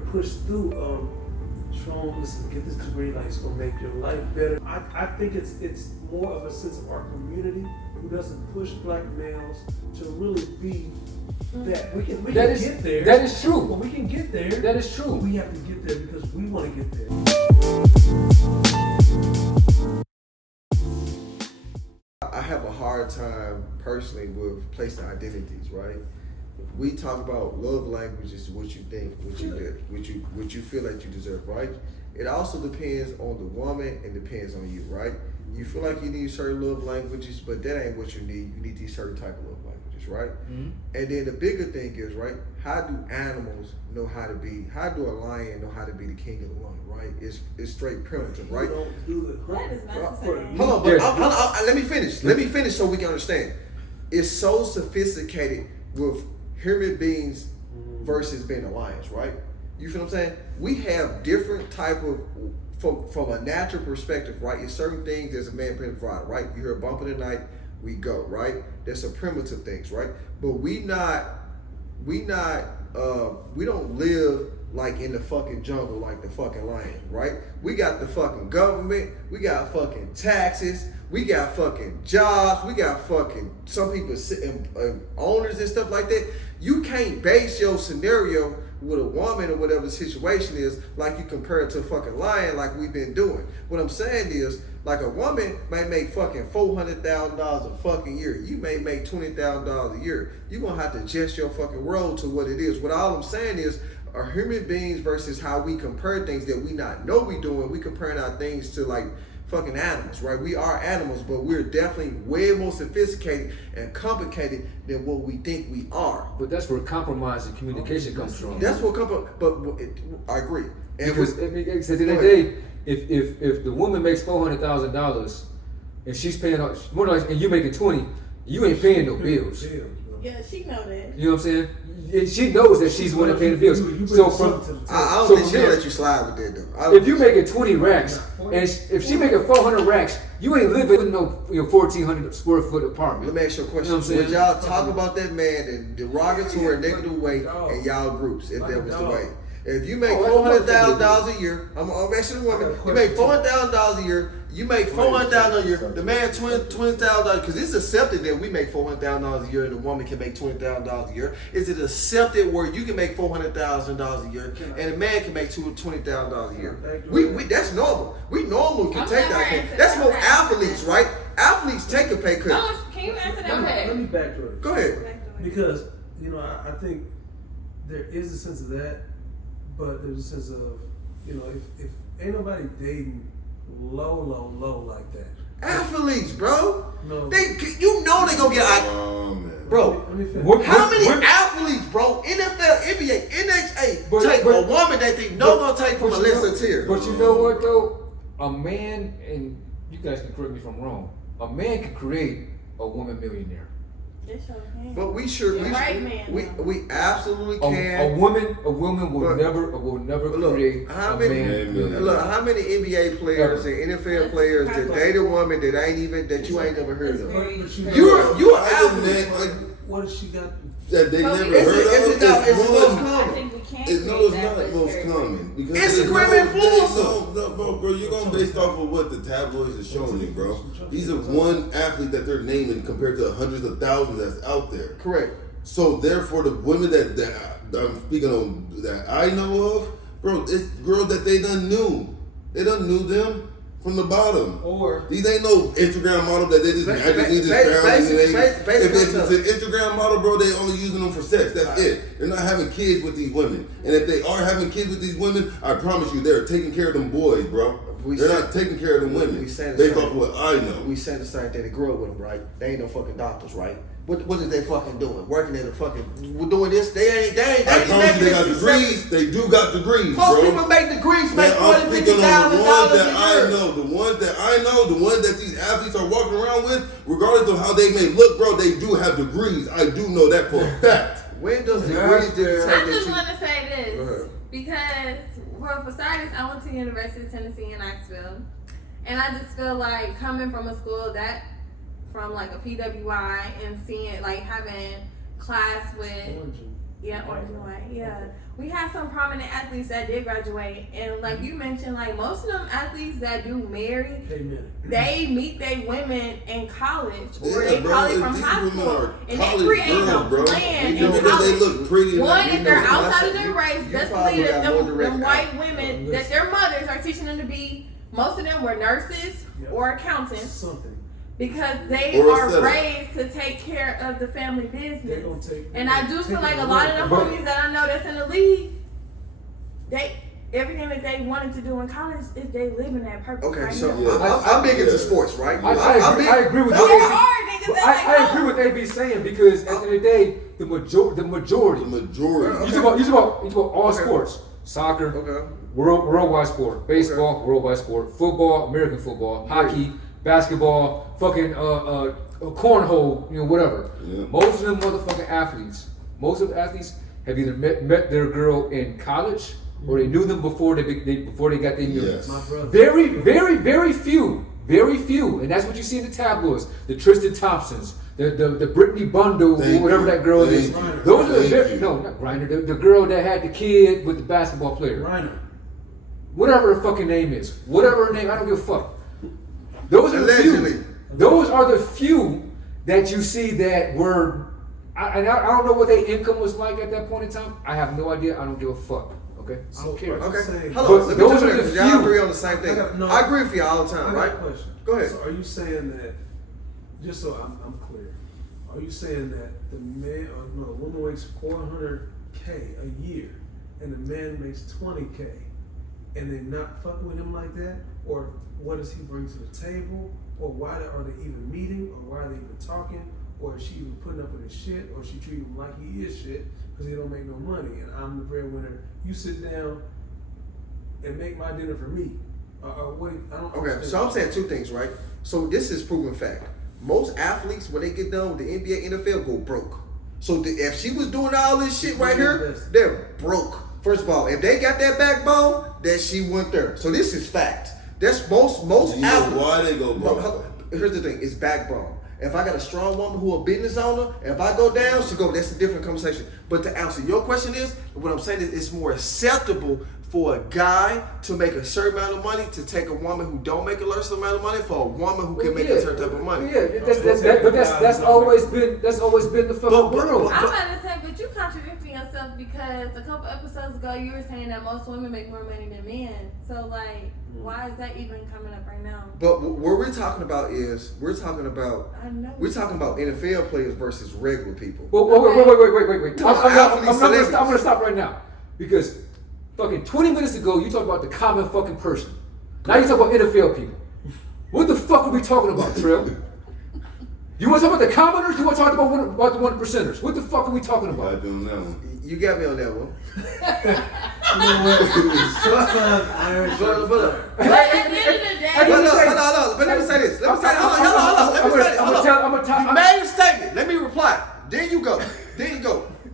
push through. Strong, listen, get this degree, like it's gonna make your life better. I think it's more of a sense of our community who doesn't push black males to really be that. We can get there. That is true. But we can get there. That is true. We have to get there because we want to get there. I have a hard time personally with placing identities, right? We talk about love languages, what you think, what you feel like you deserve, right? It also depends on the woman and depends on you, right? You feel like you need certain love languages, but that ain't what you need. You need these certain type of love languages, right? Mm-hmm. And then the bigger thing is, right? How do animals know how to be? How do a lion know how to be the king of the lion, right? It's straight primitive, right? Don't do the That is not the same. Hold on, but let me finish. Let me finish so we can understand. It's so sophisticated with human beings versus being a lions, right? You feel what I'm saying? We have different type of, from a natural perspective, right? It's certain things as a man can provide, right? You hear a bump in the night, we go, right? There's some primitive things, right? But we don't live like in the fucking jungle like the fucking lion, right? We got the fucking government, we got fucking taxes, we got fucking jobs, we got fucking, some people sitting owners and stuff like that. You can't base your scenario with a woman or whatever the situation is like you compare it to a fucking lion like we've been doing. What I'm saying is, like a woman may make fucking $400,000 a fucking year. You may make $20,000 a year. You're gonna have to adjust your fucking world to what it is. What all I'm saying is, are human beings versus how we compare things that we not know we doing. We comparing our things to like fucking animals, right? We are animals, but we're definitely way more sophisticated and complicated than what we think we are. But that's where compromise and communication comes from. That's what I agree. And because at the end of the day, if the woman makes $400,000 and she's paying more like, and you making 20, you ain't paying no bills. Yeah, she know that. You know what I'm saying? And she knows that she's the one that paying the bills. So from I don't think she'll let you slide with that though. If you making 20 racks and if she making 400 racks, you ain't living in no 1,400 square foot apartment. Let me ask you a question. You know what I'm saying? Would y'all talk about that man in derogatory, negative way in y'all groups if that was the way? If you make $400,000 a year, I'm asking the woman, you make $400,000 a year, you make $400,000 a year, the man $20,000, because it's accepted that we make $400,000 a year and the woman can make $20,000 a year. Is it accepted where you can make $400,000 a year and a man can make $20,000 a year? We that's normal. We normally can take that. That's more athletes, right? Athletes take a pay cut. Oh, can you answer that? Let me backdoor it. Go ahead. Because, I think there is a sense of that, but there's a sense of, if ain't nobody dating low like that. Athletes, bro. No. They gonna get bro. How many athletes, bro? NFL, NBA, NHA take a woman that they gonna take from a lesser tier. But you know what though? A man, and you guys can correct me if I'm wrong, a man can create a woman millionaire. But we absolutely can. A woman will never create a man. Look, how many NBA players and NFL players that date a woman that you ain't never heard of? You're an athlete. What has she got? That they never heard of. It's most common. It's not most common because Instagram influencer. No, bro, you're going based off of what the tabloids are showing you, bro. These are one athlete that they're naming compared to hundreds of thousands that's out there. Correct. So therefore, the women that I'm speaking on that I know of, bro, it's girls that they done knew. They done knew them from the bottom. Or these ain't no Instagram model that they just magically just found. If it's an Instagram model, bro, they only using them for sex. That's it. They're not having kids with these women. And if they are having kids with these women, I promise you, they're taking care of them boys, bro. They're not taking care of them women. Based off what I know. We saying the same thing. They grew up with them, right? They ain't no fucking doctors, right? What is they fucking doing? Working at a fucking doing this? They ain't. I promise you, they got degrees. They do got degrees, bro. Most people make degrees, make $40,000-$50,000 a year. The ones that these athletes are walking around with, regardless of how they may look, bro, they do have degrees. I do know that for a fact. When does degrees do I just want to say this because, for starters, I went to University of Tennessee in Knoxville, and I just feel like coming from a school that. From like a PWI and seeing like having class with Yeah, orange and white. Yeah, we have some prominent athletes that did graduate, and like you mentioned, like most of them athletes that do marry, they meet their women in college or they probably from high school, and they create a plan in because they college. look pretty. One, if they're outside of their race, best believe that them white women, that their mothers are teaching them to be. Most of them were nurses or accountants. Something. Because they are raised to take care of the family business. And I do feel like a lot of the homies that I know that's in the league, everything that they wanted to do in college is they live in that purpose. Okay, right so now. I'm big into sports, right? I agree with There AB. are niggas that I agree with AB saying because at the end of the day, the majority. You talk about all sports, soccer, worldwide sport, baseball, worldwide sport, football, American football, hockey, basketball, fucking cornhole, whatever. Yeah. Most of them motherfucking athletes, most of the athletes have either met their girl in college or they knew them before they got their millions. Yes. Very few, and that's what you see in the tabloids. The Tristan Thompsons, the Brittany Bundle, whatever that girl is. Those are not Griner, the girl that had the kid with the basketball player. Griner. Whatever her fucking name is, whatever her name, I don't give a fuck. Those are the few. Those are the few that you see that were. I don't know what their income was like at that point in time. I have no idea. I don't give a fuck. Okay, I don't care. Okay, hello. Let me those jump are in the because y'all few. agree on the same thing. I agree with you all the time, I right? got a question. Go ahead. So are you saying that, just so I'm clear, are you saying that the woman makes $400K a year and the man makes $20K and they're not fucking with him like that? Or what does he bring to the table? Or why are they even meeting? Or why are they even talking? Or is she even putting up with his shit? Or is she treating him like he is shit because he don't make no money and I'm the breadwinner? You sit down and make my dinner for me. Wait, I don't. Okay, so I'm saying two things, right? So this is proven fact. Most athletes, when they get done with the NBA, NFL, go broke. So if she was doing all this shit right here, they're broke. First of all, if they got that backbone, then she went there. So this is fact. That's most athletes. Why they go broke? Here's the thing: it's backbone. If I got a strong woman who a business owner, if I go down, she go. That's a different conversation. But to answer your question is, what I'm saying is, it's more acceptable for a guy to make a certain amount of money to take a woman who don't make a certain amount of money for a woman who can make a certain type of money. Yeah, that's always been the fucking world. I'm about to say, but you contradicting yourself because a couple episodes ago you were saying that most women make more money than men. So like, why is that even coming up right now? But what we're talking about is we're talking about NFL players versus regular people. Well, wait. I'm gonna stop right now because fucking 20 minutes ago you talked about the common fucking person. Now you talk about NFL people. What the fuck are we talking about, Trill? You want to talk about the commoners? You want to talk about the 1%ers? What the fuck are we talking about? You got me on that one. You know what? Sometimes Irish. But at the end of the day, Hold on. But let me say this. Hold on. You made a statement. Let me reply. There you go.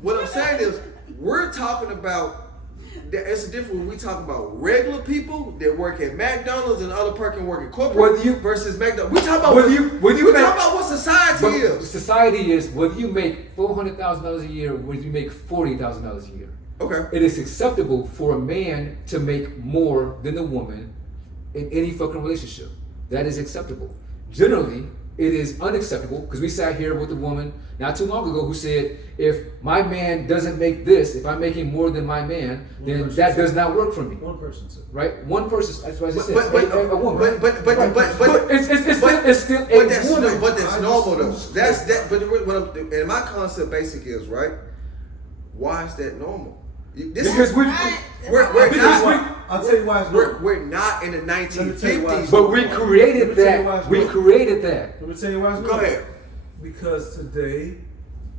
What I'm saying is, we're talking about. It's a difference when we talk about regular people that work at McDonald's and other person work at corporate versus McDonald's. We talk about what society is. Society is whether you make $400,000 a year or whether you make $40,000 a year. Okay. It is acceptable for a man to make more than a woman in any fucking relationship. That is acceptable. Generally, it is unacceptable because we sat here with a woman not too long ago who said, if my man doesn't make this, if I'm making more than my man, then that does not work for me. One person said. Right? One person. That's what I just said. A woman. But it's still a woman. But that's normal though. That's that. But and my concept basic is right. Why is that normal? Because I'll tell you why it's normal. We're not in the 1950s. But we created that. We created that. Let me tell you why it's normal. Go ahead. Because today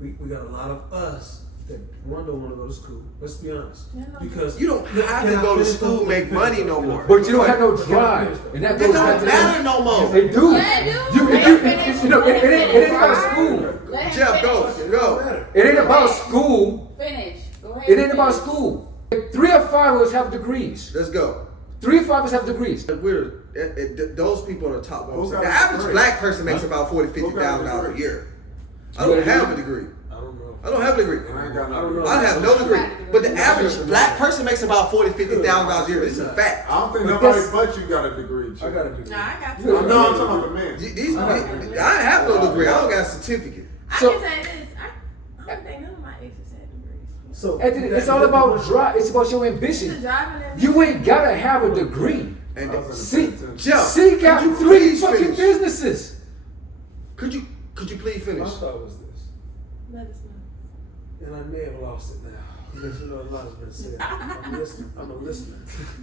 we got a lot of us that don't want to go to school. Let's be honest. Because you don't have to go to school, make money no more. But you don't have no drive, and that goes back to matter no more. They do. It ain't about school. Jeff, go. It ain't about school. Finish. Go ahead. It ain't about school. 3 or 5 of us have degrees. Let's go. 3 or 5 of us have degrees. Those people are the top 1%. The average black person makes about $40,000-$50,000 a year. I don't have a degree. I don't know. I don't have a degree. I ain't got I don't know. no. I have no degree. But the I average black person makes about $40,000-$50,000 a year. This is a fact. I don't think But nobody that's- but you got a degree. I got a degree. No, I got You- two. No, I'm talking about the man. I have no degree. I don't got a certificate. I So- can say this. I don't think none of my exes had degrees. So It's all about drive. It's about your The ambition. driving and You ain't gotta have a degree. And Seek Jeff, out could you 3 please fucking finish? businesses. Could you please my finish? thought was this, let us know. and I may have lost it now because you know a lot has been said. I'm listening. I'm a listener.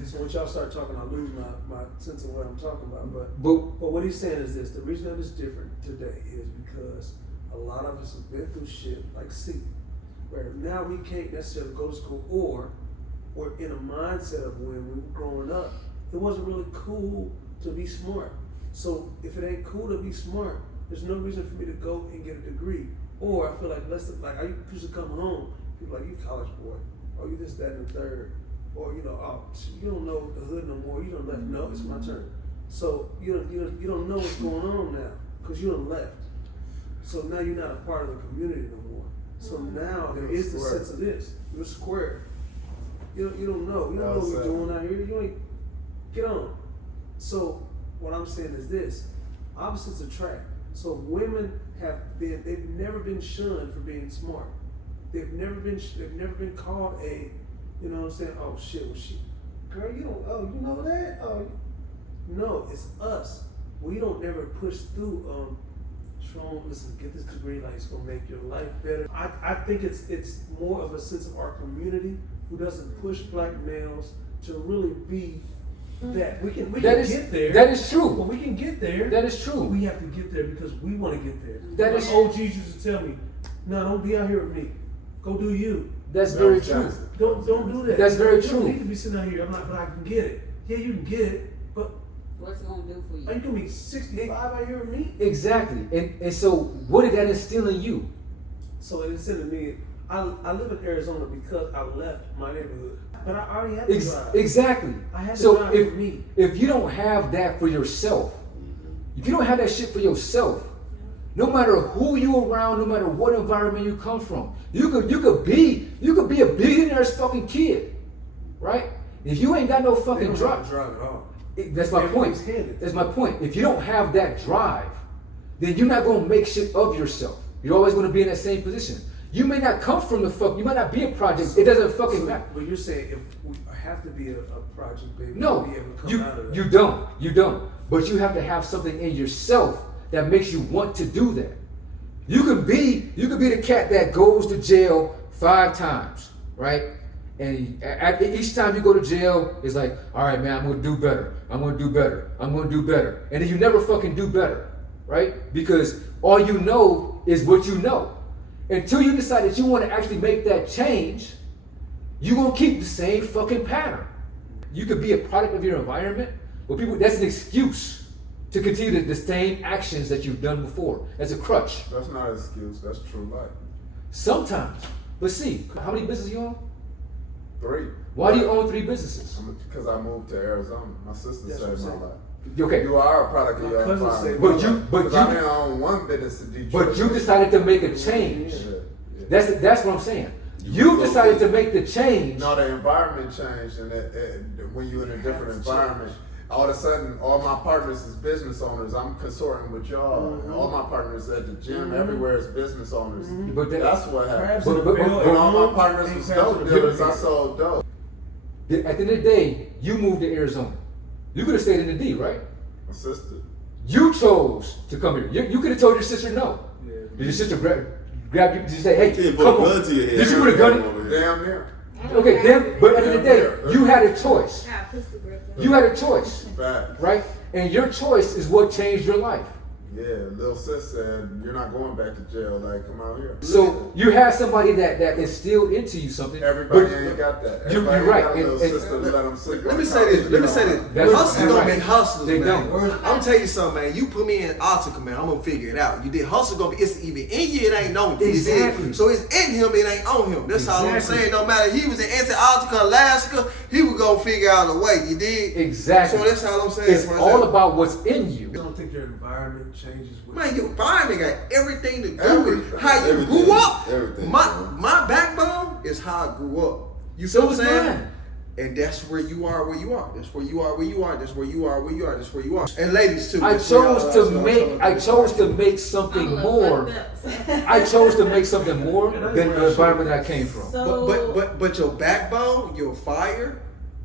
So once y'all start talking, I lose my sense of what I'm talking about. But what he's saying is this: the reason that it's different today is because a lot of us have been through shit like C, where now we can't necessarily go to school, or we're in a mindset of when we were growing up, it wasn't really cool to be smart. So if it ain't cool to be smart, there's no reason for me to go and get a degree. Or I feel like I used to come home, people like, you college boy, or you this, that, and the third, or oh, you don't know the hood no more. You done left. No, it's my turn. So you don't know what's going on now because you done left. So now you're not a part of the community no more. So now there is the sense of this. You're square. You don't know. You don't know what you're doing out here. You ain't get on. So what I'm saying is this: opposites attract. So women they've never been shunned for being smart. They've never been called a, you know what I'm saying? Oh shit, well shit, girl, you know that? Oh, no, it's us. We don't never push through. Strong, listen, get this degree, like it's gonna make your life better. I think it's more of a sense of our community who doesn't push black males to really be that. We can get there. That is true. But we can get there. That is true. But we have to get there because we want to get there. That My is- OGs used to tell me, no, don't be out here with me. Go do you. That's very true. Don't do that. That's very You don't true. need to be sitting out here. I'm not, but I can get it. Yeah, you can get it, but What's it gonna do for you? are you gonna be 65 out here with me? Exactly. And so what did that instill in you? So it said to me, I live in Arizona because I left my neighborhood, but I already had to drive. Exactly. I had to So drive for me. if you don't have that for yourself, if you don't have that shit for yourself, no matter who you around, no matter what environment you come from, you could be a billionaire's fucking kid, right? If you ain't got no They fucking don't drive, have to drive at all. that's my point. Everything's handed. That's my point. If you don't have that drive, then you're not gonna make shit of yourself. You're always gonna be in that same position. You may not come from you might not be a project. It doesn't fucking matter. But you're saying if we have to be a project baby No, to be able to come you out of that. you don't. But you have to have something in yourself that makes you want to do that. You could be the cat that goes to jail 5 times, right? And each time you go to jail, it's like, all right, man, I'm gonna do better. I'm gonna do better. I'm gonna do better. And then you never fucking do better, right? Because all you know is what you know. Until you decide that you want to actually make that change, you're gonna keep the same fucking pattern. You could be a product of your environment, but that's an excuse to continue the same actions that you've done before. That's a crutch. That's not an excuse. That's true life. Sometimes. But see, how many businesses you own? 3. Why do you own 3 businesses? Because I moved to Arizona. My sister That's saved what my I'm saying. life. Okay. You are a product My of your cousin environment. saved But my you- life. but Because I didn't own one business in Detroit. But you decided to make a change. Yeah. That's what I'm saying. You decided to make the change. No, the environment changed, and when you're in a different environment, all of a sudden, all my partners is business owners. I'm consorting with y'all. And all my partners at the gym, everywhere is business owners. But That's what happened. Crabs But- in a but- barrel but And at all my home partners ain't was crabs dope in a dealers. I barrel. sold dope. At the end of the day, you moved to Arizona. You could have stayed in the D, right? My sister. You chose to come here. You could have told your sister no. Yeah. Did your sister grab you? Did you say, hey, You put come a on? gun to your head. Did you put a gun? Damn near. Okay, then, but at the end of the day, you had a choice. Yeah, pistol grip. You had a choice, Fact. right? And your choice is what changed your life. Yeah, little sis said, you're not going back to jail. Like, come out here. So you had somebody that instilled into you something. Everybody but- ain't got that. You're Everybody right. got a little And- sister to let them sleep. Let on me the say couch, this. Let me say this. That's- Hustlers you're don't right. be hustlers, They man. don't. I'm gonna tell you something, man. You put me in Altica, man. I'm gonna figure it out. You did hustle gonna be. It's even in you. It ain't on you. Exactly. So it's in him. It ain't on him. That's all I'm Exactly. saying. No matter he was in Antarctica, Alaska, he was gonna figure out a way. You did. Exactly. So that's all I'm saying. It's all about what's in you. I don't think your environment changes with Man, your environment got everything to do with how you Everything. grew up. Everything, My bro. my backbone is how I grew up. You So feel what is I'm saying? mine. And that's where you are, where you are. That's where you are, where you are. That's where you are, where you are. That's where you are. And ladies too. I that's where y'all chose are, to so make. I'm I telling chose you. to make something I'm a little more. fucked up, so. I chose to make something more than the environment I came from. So, But your backbone, your fire,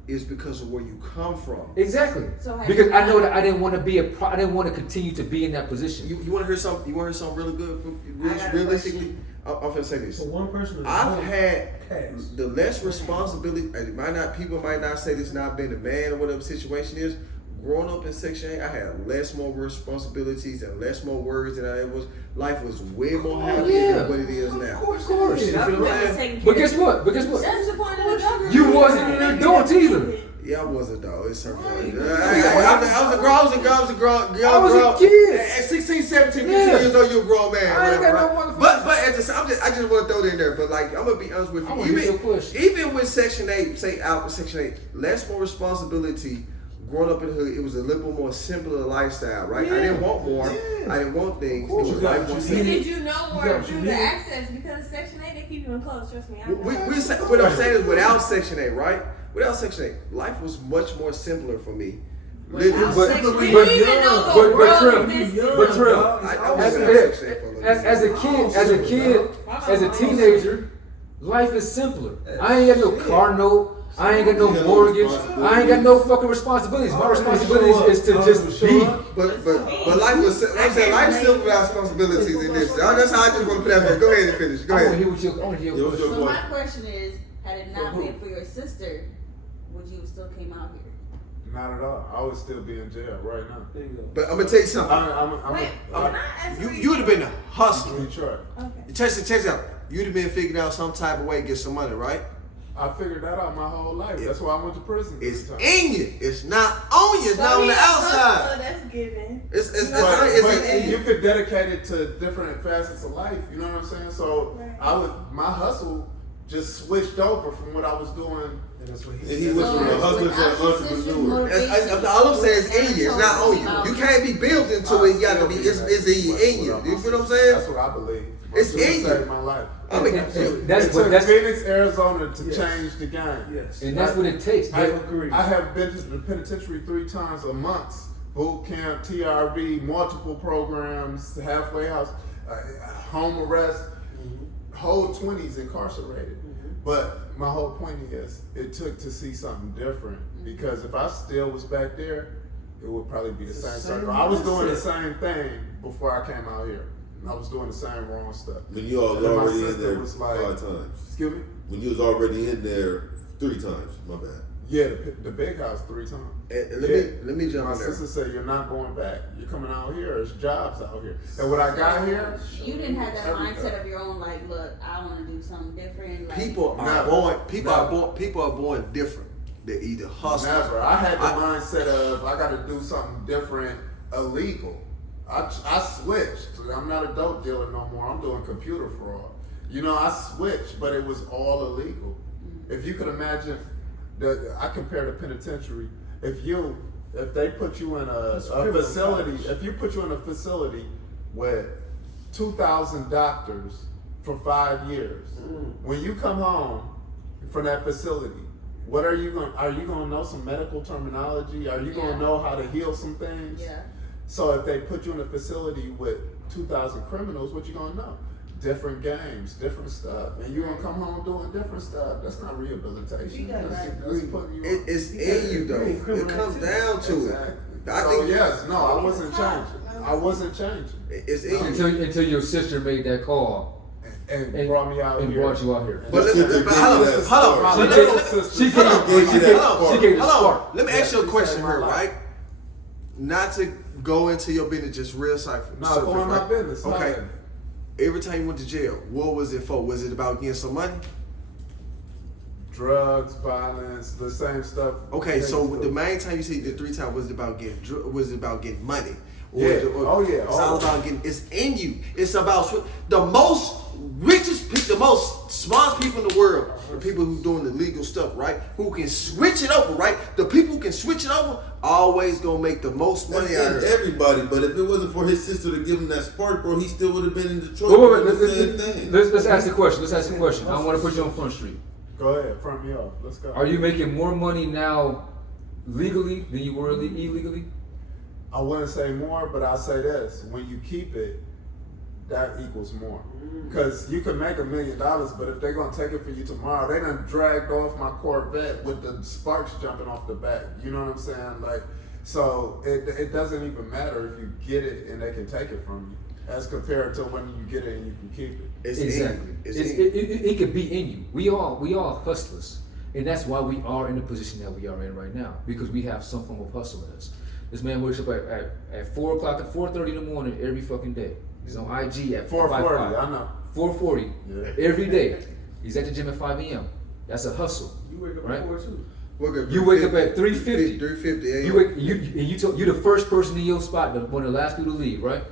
is because of where you come from. Exactly. So have Because you I know not- that I didn't want to be I didn't want to continue to be in that position. You want to hear something? You want to hear something really good? I got a Realistically, I'm gonna say this. For one person, I've had cast. the less responsibility. It might not. People might not say this not being a man or whatever the situation is. Growing up in Section 8, I had less more responsibilities and less more worries than I ever was. Life was way more happy yeah. than what it is now. Of course. You feel what I'm saying? taking But care guess of what? But guess what? That's the point of the government. You wasn't in the adult either. Yeah, I wasn't though. It's something. Right. I was a grown. I was a kid. At 16, 17, 15 Yeah. years old, you're a grown man. I ain't whatever, got no right? motherfucking- But at the same, I just want to throw it in there. But like, I'm gonna be honest with I you. wanna hear your question. Even with Section 8, say out with Section 8, less more responsibility. Growing up in the hood, it was a little more simpler lifestyle, right? I didn't want more. Yeah. I didn't want things. It course. was You got life what more you simple. Did you know more got what through you the need. access? Because Section 8, they keep you in close. Trust me. I know. What I'm saying is, without Section 8, right? Without Section 8, life was much more simpler for me. Living, Without But- Section 8, but- we didn't even know the but world Trim, existed. but Trim, I was as, in Section 8 for a little bit. as a teenager, life is simpler. I ain't got no car note. I ain't got no mortgage. I ain't got no fucking responsibilities. My responsibility is to just be. But life was. I'm saying life still without responsibilities in this. That's how I just want to put that. But go ahead and finish. Go I want to ahead. hear what you. I want to hear Yeah, your what's question. your So my point? question is, had it not been for your sister, would you have still came out here? Not at all. I would still be in jail right now. There you go. But I'm gonna tell you something. Wait, can I ask You would have been a hustler. Detroit. Okay. Check it out. You'd have been figuring out some type of way to get some money, right? I figured that out my whole life. That's why I went to prison. It's 3 times. in you. It's not on you. It's not on the outside. That's given. It's But you could dedicate it to different facets of life. You know what I'm saying? So Right. my hustle just switched over from what I was doing. And that's what And he he said. went from a hustler to an entrepreneur. all I'm saying is in you. It's not on you. You can't be built into it. You got to be. It's in you. You feel what I'm saying? That's what I believe. It's My sister in you. saved my life. I mean, That's It what. took That's Phoenix, Arizona to Yes. change the game. Yes. and that's what it takes. I But agree. I have been to the penitentiary 3 times a month. Boot camp, TRV, multiple programs, halfway house, home arrest, whole 20s incarcerated. But my whole point is, it took to see something different. Because if I still was back there, it would probably be the It's same the same circle. I was doing the mindset. same thing before I came out here. I was doing the same wrong stuff. When you was And then my already in sister there was like- 5 times. Excuse me? When you was already in there 3 times. My bad. Yeah, the big house 3 times. let me jump My in there. sister said, "You're not going back. You're coming out here. There's jobs out here." And when I got here, You didn't have that everything. mindset of your own, like, look, I want to do something different. Like, People are Never. born. People are Never. born. People are born different. They either hustle. Never. I had the I- mindset of I got to do something different, illegal. I switched. I'm not a dope dealer no more. I'm doing computer fraud. You know, I switched, but it was all illegal. If you could imagine, I compare the penitentiary. If they put you in a That's criminal facility, college. if you put you in a facility with 2,000 doctors for 5 years, when you come home from that facility, what are you going? Are you going to know some medical terminology? Are you going Yeah. to know how to heal some things? yeah. So if they put you in a facility with 2,000 criminals, what you gonna know? Different games, different stuff, and you gonna come home doing different stuff. That's not rehabilitation. That's putting you. It's in you though. It comes down to Exactly. it. I So think yes, no, I wasn't changing. I wasn't changing, it's in you. until your sister made that call and brought me out and here. brought you out here. But Sister gave you hold that on. spark. My She little gave- sister. she gave- Hold on. she gave- Hold she on. gave the Hold on. spark. Let me ask you a she question saved my here, life. right? Not to go into your business, just real cipher. No, go on my business. Okay. Fine. Every time you went to jail, what was it for? Was it about getting some money? Drugs, violence, the same stuff. Okay, so Things the main time you say the 3 times, was it about getting was it about getting money? Or Yeah. is it- Oh, yeah. It's all about getting. It's in you. It's about the most richest, the most smartest people in the world the people who doing the legal stuff, right? Who can switch it over, right? The people who can switch it over always gonna make the most money out of it. Everybody, but if it wasn't for his sister to give him that spark, bro, he still would have been in Detroit. Let's ask the question. Let's ask the question. I don't want to put you on Front Street. Go ahead, front me off. Let's go. Are you making more money now legally than you were illegally? I wouldn't say more, but I'll say this. When you keep it, that equals more. Because you can make $1 million, but if they're going to take it for you tomorrow, they done dragged off my Corvette with the sparks jumping off the back. You know what I'm saying? Like, so it doesn't even matter if you get it and they can take it from you, as compared to when you get it and you can keep it. Exactly. It could be in you. We all hustlers. And that's why we are in the position that we are in right now, because we have some form of hustle in us. This man wakes up at 4 o'clock and 4:30 in the morning every fucking day. He's on IG at 4:40. I know. 4:40 every day. He's at the gym at 5 a.m. That's a hustle. You wake up right? at 4 too. You wake up at 3:50. 3:50 a.m. You the first person in your spot, one of the last people to leave, right?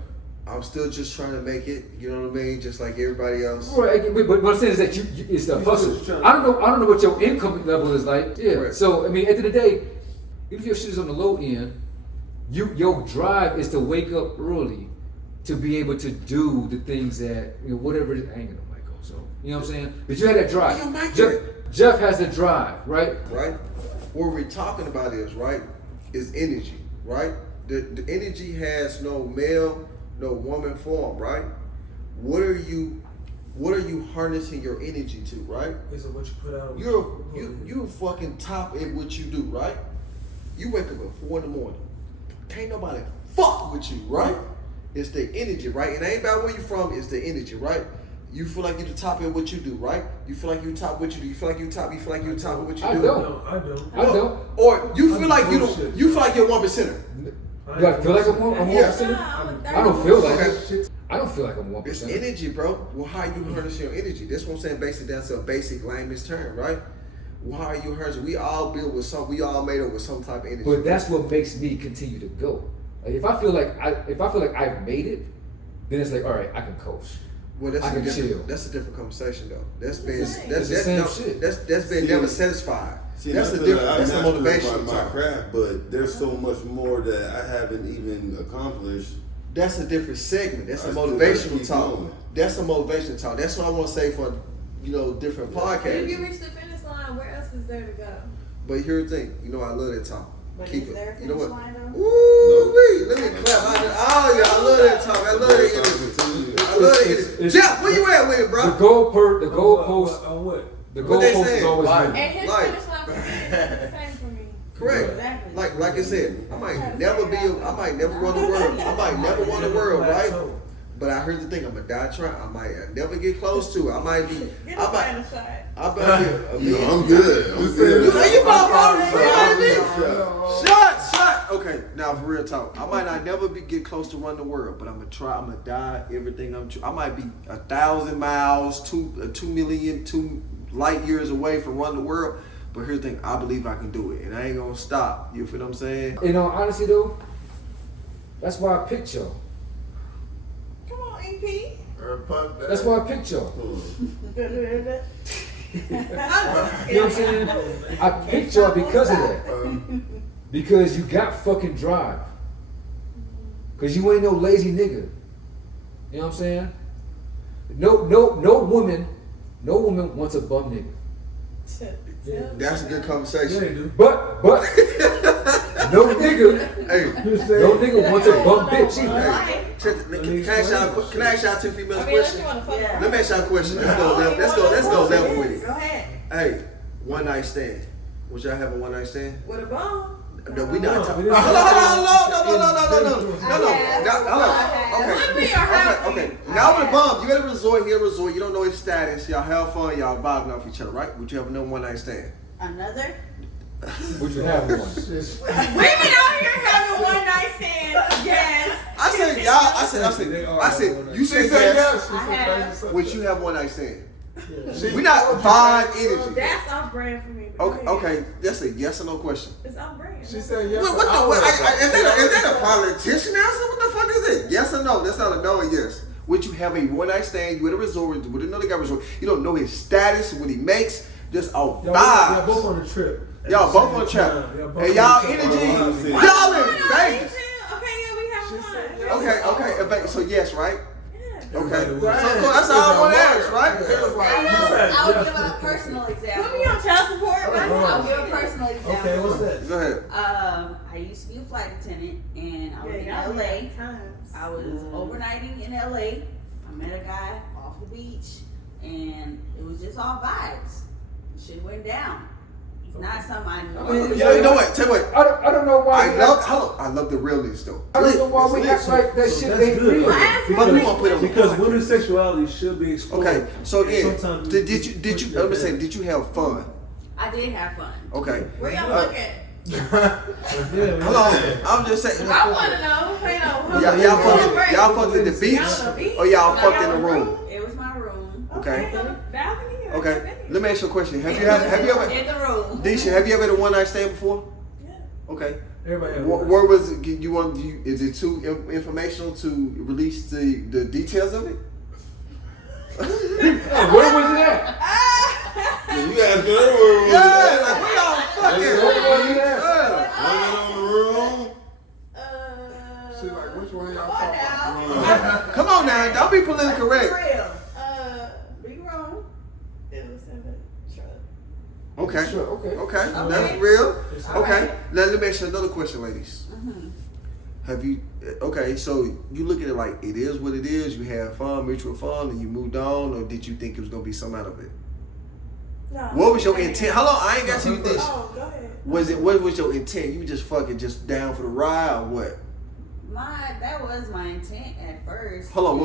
I'm still just trying to make it. You know what I mean? Just like everybody else. Right. But what I'm saying is that it's the hustle. I don't know what your income level is like. Yeah. Right. So I mean, at the end of the day, even if your shit is on the low end, your drive is to wake up early to be able to do the things that, whatever it is. I ain't gonna mic go, so you know what I'm saying? But you had that drive. Jeff has the drive, right? Right. What we're talking about is energy, right? The energy has no male, no woman form, right? What are you harnessing your energy to, right? Is it what you put out? You're fucking top at what you do, right? You wake up at 4 in the morning. Can't nobody fuck with you, right? It's the energy, right? It ain't about where you from, it's the energy, right? You feel like you're the top at what you do, right? You feel like you're top at what you do. You feel like you're top at what you do. I don't. No, I don't. Or you feel like you don't. You feel like you're 1%er. Do I feel like I'm 1%? I don't feel like it. I don't feel like I'm 1%. It's energy, bro. Well, how you harness your energy? That's what I'm saying. Basically, that's a basic layman's term, right? Well, how are you harnessing? We all build with some. We all made up with some type of energy. But that's what makes me continue to go. Like if I feel like I've made it, then it's like, all right, I can coast. Well, that's I can chill. That's a different conversation, though. That's been never satisfied. See, that's the different. That's the motivation. My craft, but there's so much more that I haven't even accomplished. That's a different segment. That's a motivational talk. That's a motivational talk. That's what I want to say for different podcasts. If you reach the finish line, where else is there to go? But here's the thing. I love that talk. But Keep is it. there a You know finish what? line though? Ooh, let me clap. I love that talk. I love that energy. I love that energy. Jeff, where you at with it, bro? The goalpost. On what? The What they goalpost saying? is always Life. moving. And his Like- finish line for me is the same for me. Correct. Exactly. Like I said, I might never run the world. I might never run the world, right? But I heard the thing. I'm gonna die trying. I might never get close to it. I might be. Get I a might. shot. I might be a million. No, I'm good. I'm good. You about Shot. Shut. Okay, now for real talk. I might not never get close to run the world, but I'm gonna try. I'm gonna die everything I might be 1,000 miles, 2 million, 2 light years away from running the world. But here's the thing. I believe I can do it, and I ain't gonna stop. You feel what I'm saying? Honestly though, that's why I picked y'all. Come on, EP. That's why I picked y'all. You know what I'm saying? I picked y'all because of that. Because you got fucking drive. Because you ain't no lazy nigga. You know what I'm saying? No woman wants a bum nigga. That's a good conversation. But no nigga wants a bum bitch either. Can I ask y'all two females a question? Yeah. Let me ask y'all a question. Let's go level with it. Go ahead. Hey, one night stand. Would y'all have a one night stand? With a bone. No, we not talking. No. Okay. Now with a bum, you got a resort. You don't know his status. Y'all have fun. Y'all vibing off each other, right? Would you have another one night stand? Another? Would you have one? Women out here having one night stands. Yes. I said y'all. I said you said yes. I have. Would you have one night stand? Yeah. We not vibe Well, energy. that's off brand for me. Okay. That's a yes or no question. It's off brand. She said yes. What is that a politician answer? What the fuck is it? Yes or no? That's not a no or yes. Would you have a one night stand? You at a resort with another guy resort. You don't know his status, what he makes. just off Y'all vibes. both on the trip. Y'all both on the trip. And y'all energy, y'all in Vegas. Okay, yeah, we have fun. Okay. So yes, right? Yeah. Okay. So Right. that's all I want to ask, right? I will give a personal Put example. me on child support, right? I'll give a personal example. Okay, what's that? Go ahead. I used to be a flight attendant, and I was in y'all LA. had times. I was overnighting in LA. I met a guy off the beach, and it was just all vibes. Shit went down. It's not something I know. You know what? Tell you what. I don't know why. I love the realness though. I don't know why we act like that shit that's ain't good. real. But we gonna put it on Because podcast. women's sexuality should be explored. Okay, so again, Sometimes did you? Let me say, did you have fun? I did have fun. Okay. Where y'all look at? Hold on. I'm just saying. I want to know. Y'all fucked at the beach, or y'all fucked in the room? It was my room. Okay. Balcony. Okay. Let me ask you a question. Have you ever, In the room. Disha, have you ever had a one night stand before? Yeah. Okay. Everybody has Where was it? You want? Is it too informational to release the details of it? Where was it at? You asked her where was Yeah, it? like we all fucking. Where was it at? Yeah. On the room. She's like, which one y'all Come talking on about? Come on now, don't be politically For correct. real. Big room. It was in the truck. Okay. Sure, okay. Okay. That's real. It's Okay. Now let me ask you another question, ladies. Mm-hmm. Have you? Okay, so you look at it like it is what it is. You had fun, mutual fun, and you moved on, or did you think it was gonna be some out of it? No. What was your intent? How long? I ain't got you this. Oh, go ahead. What was your intent? You just fucking just down for the ride or what? That was my intent at first. Hold on,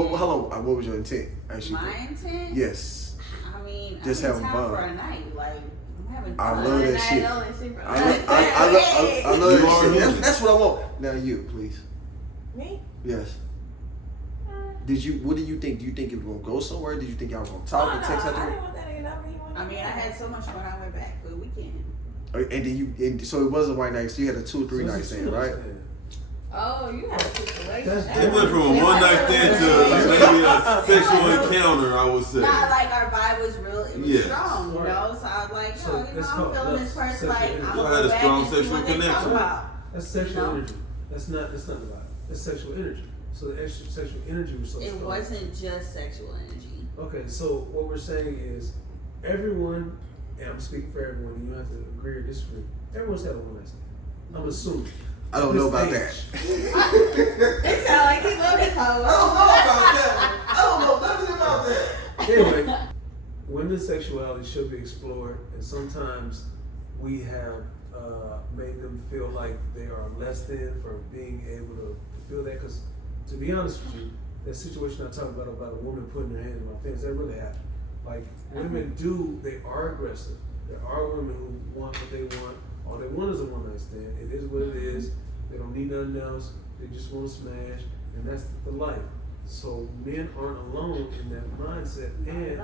what was your intent? Actually, My intent? yes. I mean, Just I'm in having town fun. for a night. Like, I'm having I fun. love that shit. I love You that are shit. me. That's what I want. Now you, please. Me? Yes. What do you think? Do you think it was gonna go somewhere? Did you think y'all was gonna talk and text I after? didn't want that nigga number. He wanted I mean, I had so much fun. I went back for the weekend. And then so it wasn't one night. So you had a 2 or 3 night stand, right? Oh, you had a situation. That's It went from a one night stand to maybe a sexual encounter, I would say. Not like our vibe was real. It was Yes. strong, you know. So I was like, So yo, you know, it's I'm called feeling this lust, person. sexual Like, energy. I'm I gonna had go a back strong and see sexual what they talk connection. about. That's sexual No. energy. That's not about it. That's sexual energy. So the extra sexual energy was so It strong. wasn't just sexual energy. Okay, so what we're saying is everyone, and I'm speaking for everyone, and you don't have to agree or disagree. Everyone's had a one night stand. I'm assuming. I don't know about This that. It sound like he loved his hoe. I don't know nothing about that. Anyway, women's sexuality should be explored, and sometimes we have made them feel like they are less than for being able to feel that. Because to be honest with you, that situation I talked about a woman putting her hand in my pants, that really happened. Like women they are aggressive. There are women who want what they want. All they want is a one night stand. It is what it is. They don't need nothing else. They just want to smash, and that's the life. So men aren't alone in that mindset, and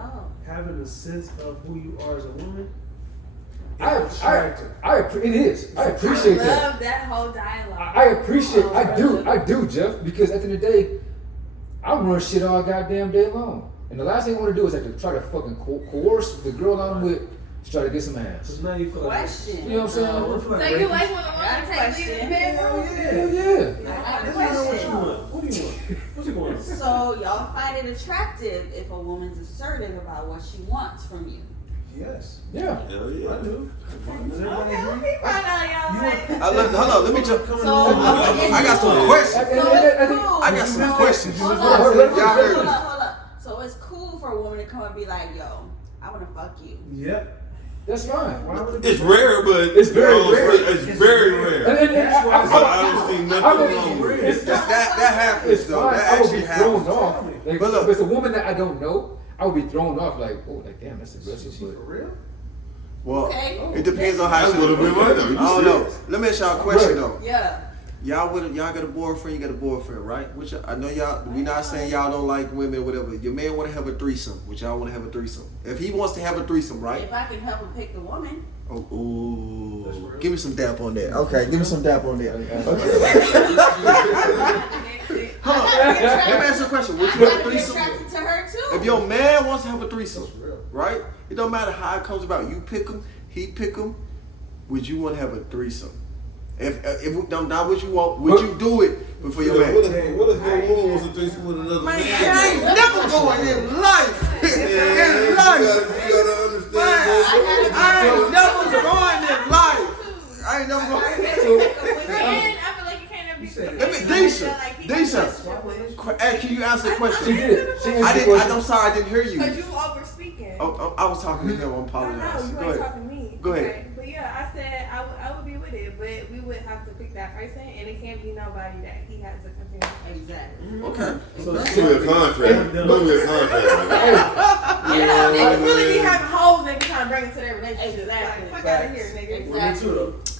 having a sense of who you are as a woman. It is. I appreciate I that. love that whole dialogue. I appreciate. I do, Jeff. Because at the end of the day, I run shit all goddamn day long, and the last thing I want to do is like to try to fucking coerce the girl I'm with to try to get some ass. So now you feel like Question. You know what I'm saying? I don't feel So like you raping. like when a woman Got a takes you in the question. bedroom? Hell yeah. I have a What you question. want? What do you want? What you want? So y'all find it attractive if a woman's assertive about what she wants from you? Yes, Yeah. Hell I yeah. do. Does everybody Okay, let agree? me find out y'all like. Hold on, let me jump. So, I got some questions. So it's cool. I got some questions. Hold Y'all on, heard hold me. up. So it's cool for a woman to come and be like, yo, I want to fuck you. Yep. That's fine. Why would it be It's rare, but It's very rare. It's very rare. And I don't see nothing wrong with it. That happens It's though. fine. That I would be actually thrown happens. off. Like, But look. if it's a woman that I don't know, I would be thrown off. Like, oh, like damn, that's aggressive. For But real? Well, Okay. it depends on how That's she. what it been like though. I You don't know. serious? Let me ask y'all a question though. Yeah. Y'all got a boyfriend, you got a boyfriend, right? Which I know y'all. We not saying y'all don't like women or whatever. Your man want to have a threesome, which y'all want to have a threesome. If he wants to have a threesome, right? If I can help him pick the woman. Oh, That's ooh. real. Give me some dap on that. Okay, give me some dap on that. Hold on. Let me ask you a question. Would you have a I'd be threesome? attracted to her too. If your man wants to have a threesome, That's real. right? It don't matter how it comes about. You pick them, he pick them. Would you want to have a threesome? If not what you want, would you do it before your man? What if your woman was a threesome with another man? I ain't never going in life. In life. You gotta understand. I ain't never going in life. I ain't never going. Let me, Deisha. Hey, can you answer the question? She did. She answered the question. I'm sorry, I didn't hear you. Cause you over speaking. Oh, I was talking to him. I apologize. No, you Go ain't ahead. talking to me. Go ahead. Okay. But yeah, I said I would be with it, but we would have to pick that person, and it can't be nobody that he has to continue. Exactly. Okay. Give me a contract. Give me a contract. You know, niggas really be having hoes they be trying to bring into their relationship. Exactly. Like, fuck out of here, nigga. Exactly.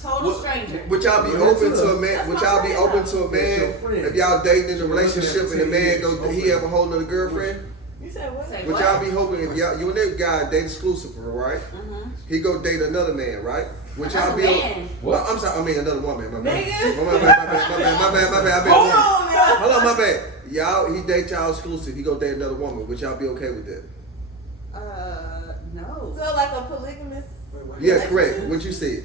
Total stranger. Would y'all be open to a man? Would y'all be open to a man if y'all dating in a relationship and the man goes, he have a whole nother girlfriend? You said what? Say Would what? y'all be hoping if y'all, you and that guy date exclusive, right? He go date another man, right? Would y'all be? What? I'm sorry. I mean another woman. My bad. Nigga. My bad. Hold on, now. Hold on, my bad. Y'all, he date y'all exclusive. He go date another woman. Would y'all be okay with that? No. So like a polygamous. Yes, correct. What you said.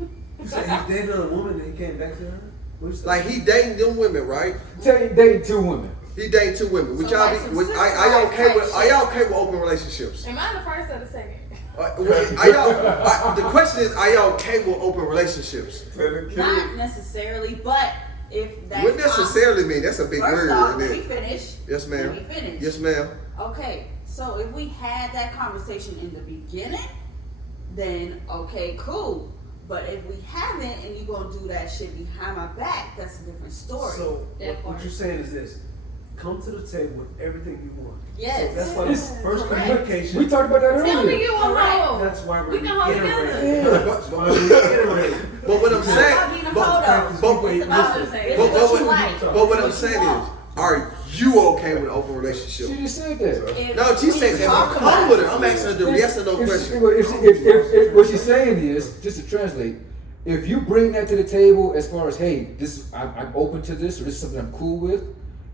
You said he dated a woman and he came back to her? What you said? Like he dating them women, right? Dating two women. He dating two women. Would So y'all like be? some Are y'all okay sister with? Are y'all okay with open relationships? Am I the first or the second? Are y'all? The question is, are y'all okay with open relationships? Not necessarily, but if that's What necessarily mean? That's a big First word, off, isn't let me it? finish. Yes, ma'am. Let me finish. Yes, ma'am. Okay, so if we had that conversation in the beginning, then okay, cool. But if we haven't and you gonna do that shit behind my back, that's a different story. So That what part. you're saying is this: come to the table with everything you want. Yes. So that's why the first Correct. communication. We talked about that earlier. Tell me you a hoe. That's why we're We can hold reiterating. together. That's why we're reiterating. But what I'm It's not about being saying, a photo. but It's about listen, it's but what what- you like. but what I'm It's saying you is, want. are you okay with an open She relationship? just said that. If No, she we said if talk I'm about with her. it, I'm asking her the yes or no question. If what she's saying is, just to translate, if you bring that to the table as far as, hey, this I'm open to this, or this is something I'm cool with,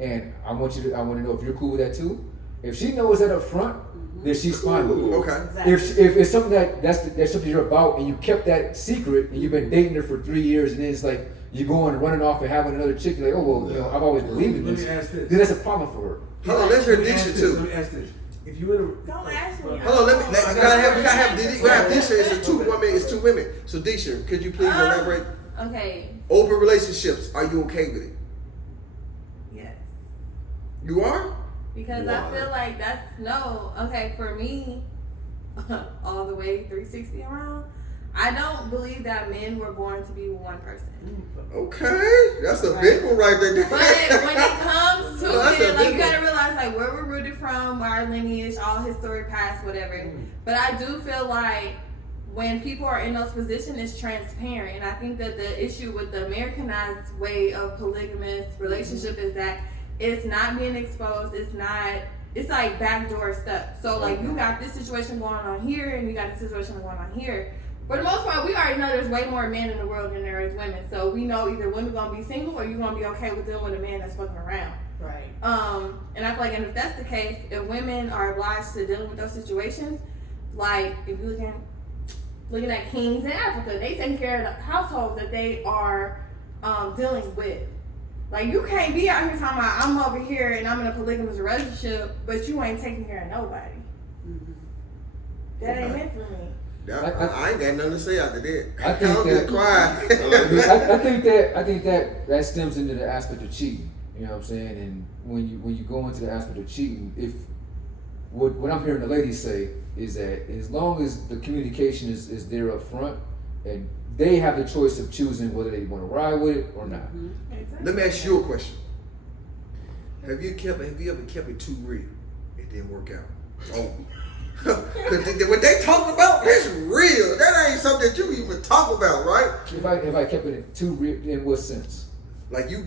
and I want to know if you're cool with that too. If she knows that up front, then she's fine with it. Okay. Exactly. If it's something that's something you're about, and you kept that secret, and you've been dating her for 3 years, and then it's like you going and running off and having another chick, you're like, oh well, you know, I've always believed in Let this. me ask this. Then that's a problem for her. Hold on, let's hear Let me ask Disha this, too. Let me ask this: if you in a Don't ask me. Hold on, we gotta have Disha. It's two women. So Disha, could you please elaborate? Okay. Open relationships. Are you okay with it? Yes. You are. Because I feel like that's no. Okay, for me, all the way 360 around. I don't believe that men were born to be with one person. Okay, that's a big one right there. But when it comes to That's it, a like big you gotta one. realize like where we're rooted from, our lineage, all historic past, whatever. But I do feel like when people are in those positions, it's transparent. And I think that the issue with the Americanized way of polygamous relationship is that it's not being exposed. It's like backdoor stuff. So like you got this situation going on here, and you got this situation going on here. For the most part, we already know there's way more men in the world than there is women. So we know either women gonna be single or you're gonna be okay with them with a man that's fucking around. Right. And I feel like, and if that's the case, if women are obliged to deal with those situations, like if you're looking at kings in Africa, they take care of the households that they are dealing with. Like you can't be out here talking about I'm over here and I'm in a polygamous relationship, but you ain't taking care of nobody. That ain't meant for me. I ain't got nothing to say after that. I think I'm that- just crying. I think that stems into the aspect of cheating. You know what I'm saying? And when you go into the aspect of cheating, if what I'm hearing the ladies say is that as long as the communication is there up front, and they have the choice of choosing whether they want to ride with it or not. Let me ask you a question. Have you ever kept it too real? It didn't work out. Oh. Cause what they talk about, it's real. That ain't something that you even talk about, right? If I kept it too real, in what sense? Like you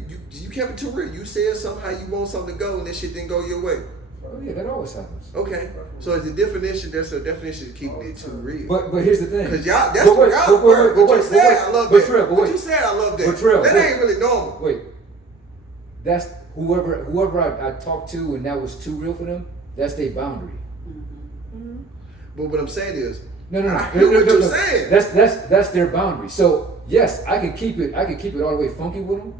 kept it too real. You said somehow you want something to go and this shit didn't go your way. Oh yeah, that always happens. Okay. So it's a definition. There's a definition of keeping it too real. But here's the thing. Cause y'all, that's But what wait, y'all but word. wait, What you but said, wait, I love but that. Trill, but What wait. you said, I love that. But Trill, that wait. ain't really normal. Wait, that's whoever I talked to and that was too real for them. That's their boundary. But what I'm saying is, No. I hear what you're saying. That's their boundary. So yes, I can keep it all the way funky with them.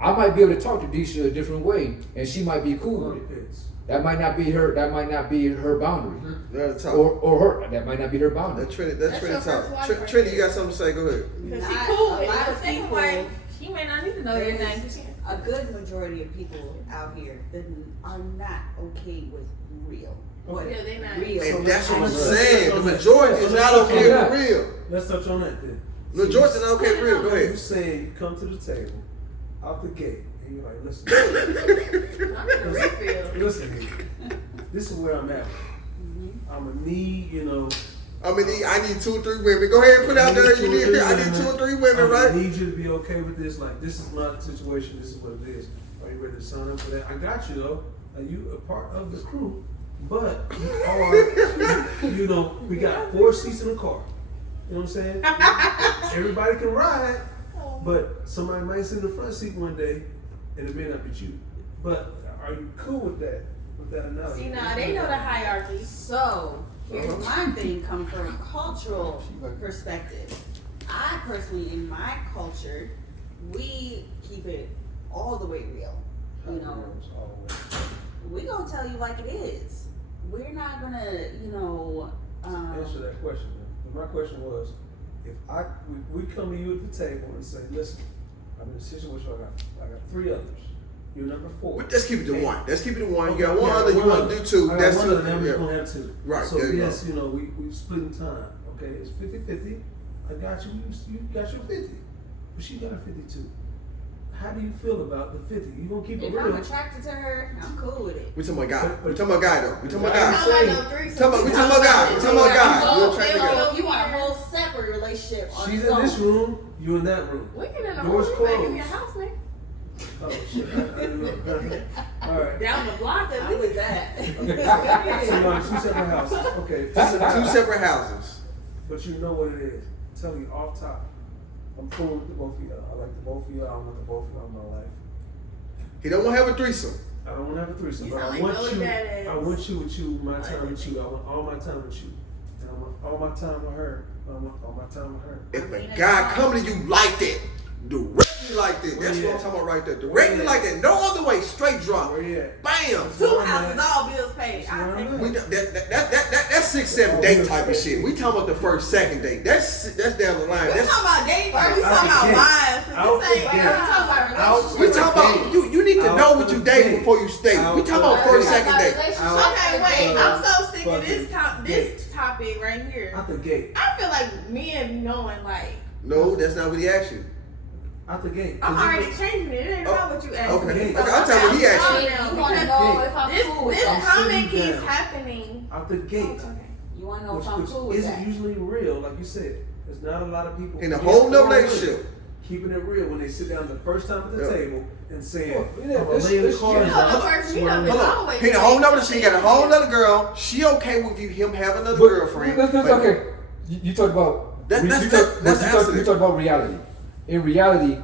I might be able to talk to Deisha a different way, and she might be cool with it. That might not be her. That might not be her boundary. Or her. That might not be her boundary. That's Trinity talk. Trinity, you got something to say? Go ahead. Because she Not cool a with lot it. of The second people- wife, she may not need to know There's everything. a good majority of people out here that are not okay with real. What Yeah, they not. real? And that's what I'm Let's saying. touch on The that. majority is not okay Yeah. with real. Let's touch on that then. The majority is not okay with real. Go You ahead. saying you come to the table, out the gate, and you're like, listen, I'm in a refill. listen here. This is where I'm at. I'm gonna need, I need 2 or 3 women. Go ahead and put out there. You need. I need 2 or 3 women, I right? need you to be okay with this. Like, this is not the situation. This is what it is. Are you ready to sign up for that? I got you though. You a part of the crew, but you are. We got 4 seats in the car. You know what I'm saying? Everybody can ride, but somebody might sit in the front seat one day, and it may not be you. But are you cool with that? With that analogy? See, now they know the hierarchy. So here's my thing, come from a cultural perspective. I personally, in my culture, we keep it all the way real. You know, we gonna tell you like it is. We're not gonna, Answer that question. Then. My question was, if we come to you at the table and say, listen, I'm in a situation where I got 3 others. You're number 4. Let's keep it to 1. Let's keep it to 1. You got Okay, 1 other. You want to do 2. I got That's one 2. other, now we're Yeah. gonna have 2. Right, So there you yes, we splitting time. Okay, it's 50-50. I got you. You got your 50, but she got a 52. How do you feel about the 50? You gonna keep it if real? I'm attracted to her, I'm cool with it. We talking about guy. We talking about guy though. We talking about I'm guy. saying- I know 3. We talking about guy. We talking about guy. You So, attracted to guy. you want a whole separate relationship on She's its in this own. room. You in that room. We can in the Doors whole room, give me a closed. house, man. Oh shit! I didn't know. All right. Down the block, at I'm with least. that. So you're on 2 separate houses. Okay. 2 separate houses. But you know what it is. I'm telling you off top. I'm cool with the both of y'all. I like the both of y'all. I want the both of y'all in my life. He don't want to have a threesome. I don't want to have a threesome, You but sound I like want Billy you. Badass. I want you with you. My time with you. I want all my time with you. And I want all my time with her. I want all my time with her. If a guy come to you like that, directly like that, that's what I'm talking about right there. Directly like that, no other way, straight drop. Where you at? Bam. 2 houses, all bills paid. I'll take We, it. that's 6, 7 date type of shit. We talking about the first, second date. That's down the line. We That's, talking about dating first. We Out talking the about gate. wives. Out This the ain't. We gate. talking about relationships. we talking about you need to Out know what the you dating gate. before you stay. Out We talking about the first, gate. second date. Okay, wait. I'm so sick of Fucking this topic right here. Out the gate. I feel like men be knowing like No, that's not what he asked you. Out the gate. I'm already changing it. It ain't about what you asked Okay. me. Okay, I'll tell you what he asked you. You want to know if I'm cool with This that. comment sitting keeps down. happening. Out the gate. Okay. You want to know if I'm Which cool with isn't that. usually real, like you said. There's not a lot of people In a whole nother relationship. keeping it real when they sit down the first time at the Yeah. table and saying, Well, I'm yeah, gonna it's- lay in the it's- car. you and know, I'm the first meetup swearing is up. always- He in a whole nother. She got a whole nother girl. She okay with him have another But girlfriend. that's but- okay. You talked about That's you the answer. talked about reality. In reality,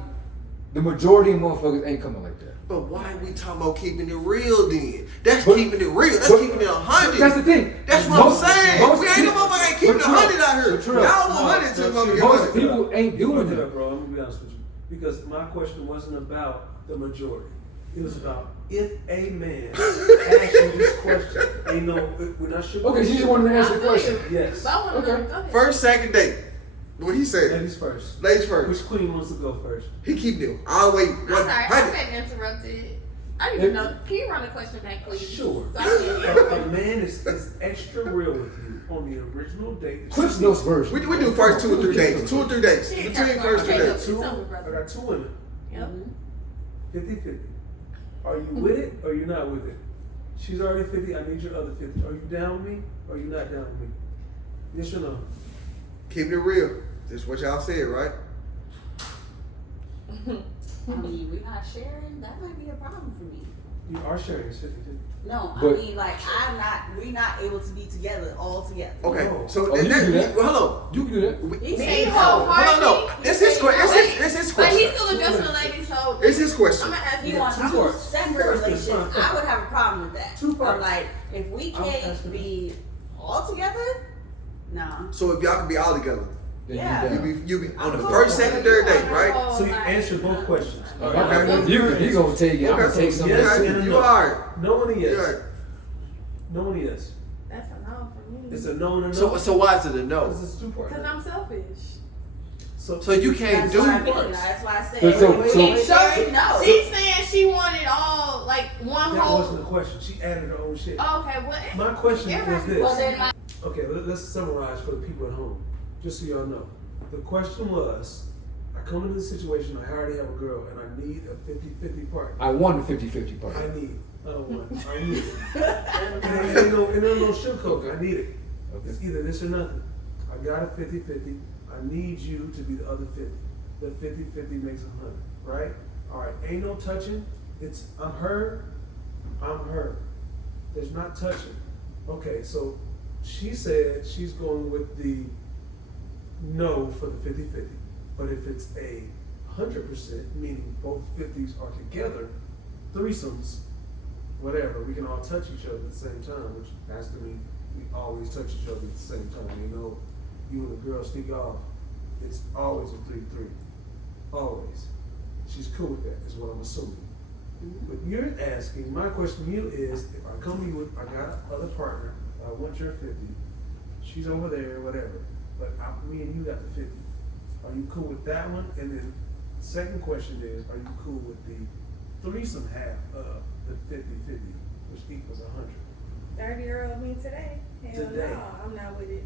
the majority of motherfuckers ain't coming like that. But why we talking about keeping it real then? That's But- keeping it real. That's but- keeping it 100. That's the thing. That's what Most- I'm saying. most We ain't no people- motherfucker ain't keeping but 100 out here. but true. Y'all want 100 to No, motherfucker get most 100. people ain't doing Look it that. up, bro. I'm gonna be honest with you. Because my question wasn't about the majority. It was about if a man asked you this question. Ain't no, we're not sure. Okay, she just wanted to answer the I feel question. you. Yes. So I want to Okay. know. Go ahead. First, second date. What he said. Ladies first. Ladies first. Which queen wants to go first? He keep them all the way I'm sorry, I've 100. been interrupted. I didn't even know. Can you run the question back, please? Sure. So I can A man is extra real with you on the original date. Cliff's Notes version. We do first 2 or 3 days. 2 or 3 days. Shit, Between that's first 2 okay. days. Two, Tell me, I brother. got 2 women. Yep. 50-50. Are you with it or you not with it? She's already 50. I need your other 50. Are you down with me or you not down with me? Yes or no? Keeping it real. This is what y'all said, right? I mean, we're not sharing. That might be a problem for me. You are sharing. It's 50-50. No, I But- mean, like, we're not able to be together all together. Okay. Oh. So Oh, you can do that. well, hold on. You can do that. He Me said Hold on, no. It's his question. It's his But he's question. still addressing the lady, so It's his question. I'm gonna ask he you wants Two two parts. separate Two parts. relationships. I would have a problem with that. Two But parts. like, if we I'm can't asking- be all together, No. So if y'all can be all together, Then Yeah. you be on the cool. first, second, third date, right? So you answered both questions. Okay. You gonna take it? I'm gonna take some. Yes, of and this. a You no. alright. No and a yes. You alright. No and a yes. That's a no for me. It's a no and a no. So why is it a no? Because it's two part. Because I'm selfish. So you can't That's do what I mean. parts. That's why I said. So- She so- said no. She's saying she wanted all, like, one That whole. wasn't the question. She added her own shit. Oh, okay, what? My question was this. Well, then my Okay, let's summarize for the people at home, just so y'all know. The question was, I come into this situation, I already have a girl, and I need a 50-50 partner. I won the 50-50 part. I need. I don't want. I need it. And ain't no sugarcoat. I need it. It's either this or nothing. I got a 50-50. I need you to be the other 50. The 50-50 makes 100, right? All right, ain't no touching. It's I'm her. There's not touching. Okay, so she said she's going with the no for the 50-50. But if it's a 100%, meaning both 50s are together, threesomes, whatever, we can all touch each other at the same time, which has to mean we always touch each other at the same time. You know, you and the girl sneak off, it's always a 3-3. Always. She's cool with that, is what I'm assuming. But you're asking, my question to you is, if I come to you with, I got another partner, I want your 50, she's over there, whatever, but me and you got the 50. Are you cool with that one? And then the second question is, are you cool with the threesome half of the 50-50, which equals 100? 30-year-old me today? Hell Today. no, I'm not with it.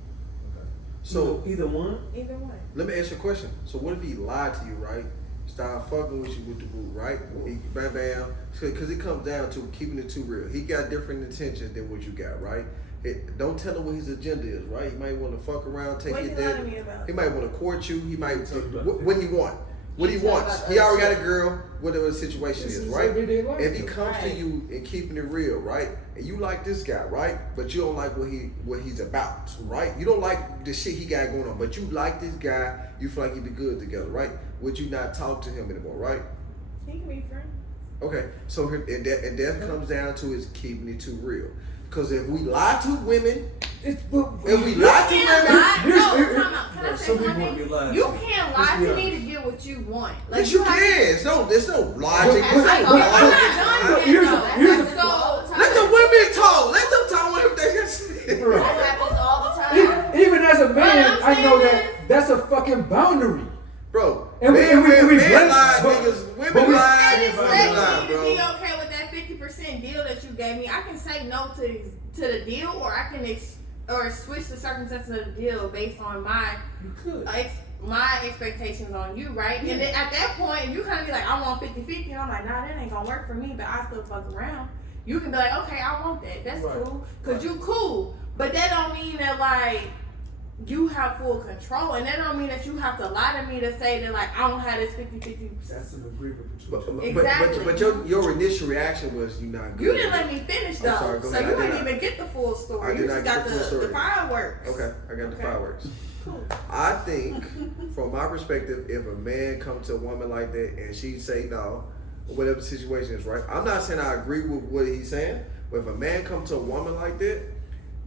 Okay. So either one? Either one. let me ask you a question. So what if he lied to you, right? Start fucking with you with the boo, right? He, bam, bam. Because it comes down to keeping it too real. He got different intentions than what you got, right? Don't tell him what his agenda is, right? He might want to fuck around, take What you you there. lying to me about? He might want to court you. He might. Talk about What do you want? What he Talk wants. about He already other got a girl, whatever the situation This is, is right? everyday life, If he though. comes to Right. you and keeping it real, right? And you like this guy, right? But you don't like what he's about, right? You don't like the shit he got going on, but you like this guy. You feel like you'd be good together, right? Would you not talk to him anymore, right? He can be friends. Okay, so and that comes down to is keeping it too real. Because if we lie to women, if we lie to can't women, lie. No, time out. Can I say Some people want to something? be lied You to. can't Let's lie be to me honest. to get what you want. yes, you have- can. There's no logic. But- I'm but- not done yet, here's though. the- here's the- So, Let the women talk. Let them talk what they can say. Bro. that happens all the time. Even as a man, I'm I know saying that that's a fucking boundary. Bro, And we men blame- lie, but- niggas. but Women we- lie, and women expect lie, me to bro. be okay with that 50% deal that you gave me. I can say no to the deal, or I can or switch the circumstances of the deal based on my You could. my expectations on you, right? And then at that point, you kind of be like, I want 50-50, and I'm like, nah, that ain't gonna work for me, but I still fuck around. You can be like, okay, I want that. That's Right. cool, cause you cool. But that don't mean that like you have full control, and that don't mean that you have to lie to me to say that like I don't have this 50-50. That's an agreement between But, you. Exactly. but your initial reaction was you not good. You didn't let me finish though, I'm sorry, go so ahead. you I did didn't not- even get the full I story. did You not just get got the full the story. fireworks. Okay, I got the Okay. fireworks. Cool. I think, from my perspective, if a man comes to a woman like that and she say no, or whatever the situation is, right? I'm not saying I agree with what he's saying, but if a man comes to a woman like that,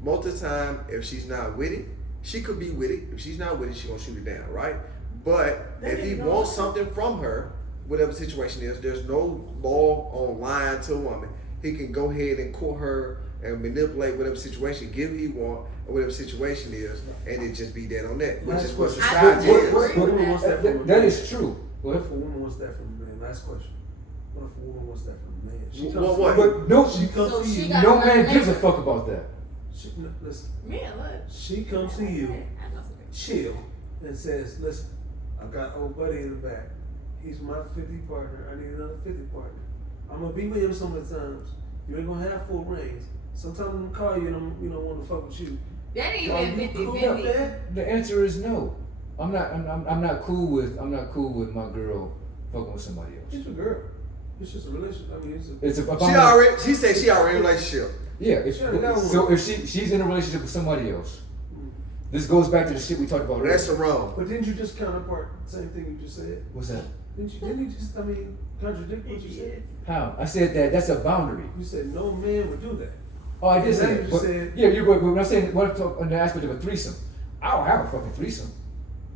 most of the time, if she's not with it, she could be with it. If she's not with it, she gonna shoot it down, right? But That if he ain't no- wants something from her, whatever the situation is, there's no law on lying to a woman. He can go ahead and court her and manipulate whatever situation, give what he want, or whatever situation is, and it just be that on that, which is what Last society question. is. What- What woman wants that from a man? That is true. What if a woman wants that from a man? Last question. What if a woman wants that from a man? She Well, comes what? to you. But no, She comes So to she you. got- no man gives a fuck about that. Listen, Man, look. she comes to you, chill, and says, "Listen, I've got old buddy in the back. He's my 50 partner. I need another 50 partner. I'm gonna be with him some of the times. You ain't gonna have full reigns. Sometimes I'm gonna call you and I'm, want to fuck with you. That ain't Are even you cool with 50-50. that? The answer is no. I'm not cool with my girl fucking with somebody else. She's a girl. It's just a relationship. I mean, it's a. She said she already in a relationship. Yeah. So if she's in a relationship with somebody else, this goes back to the shit we talked about That's earlier. wrong. But didn't you just counterpart the same thing you just said? What's that? Didn't you just, contradict what you said? How? I said that's a boundary. You said no man would do that. Oh, I did say Then that. you But, said- yeah, but when I'm saying what I'm talking on the aspect of a threesome, I'll have a fucking threesome.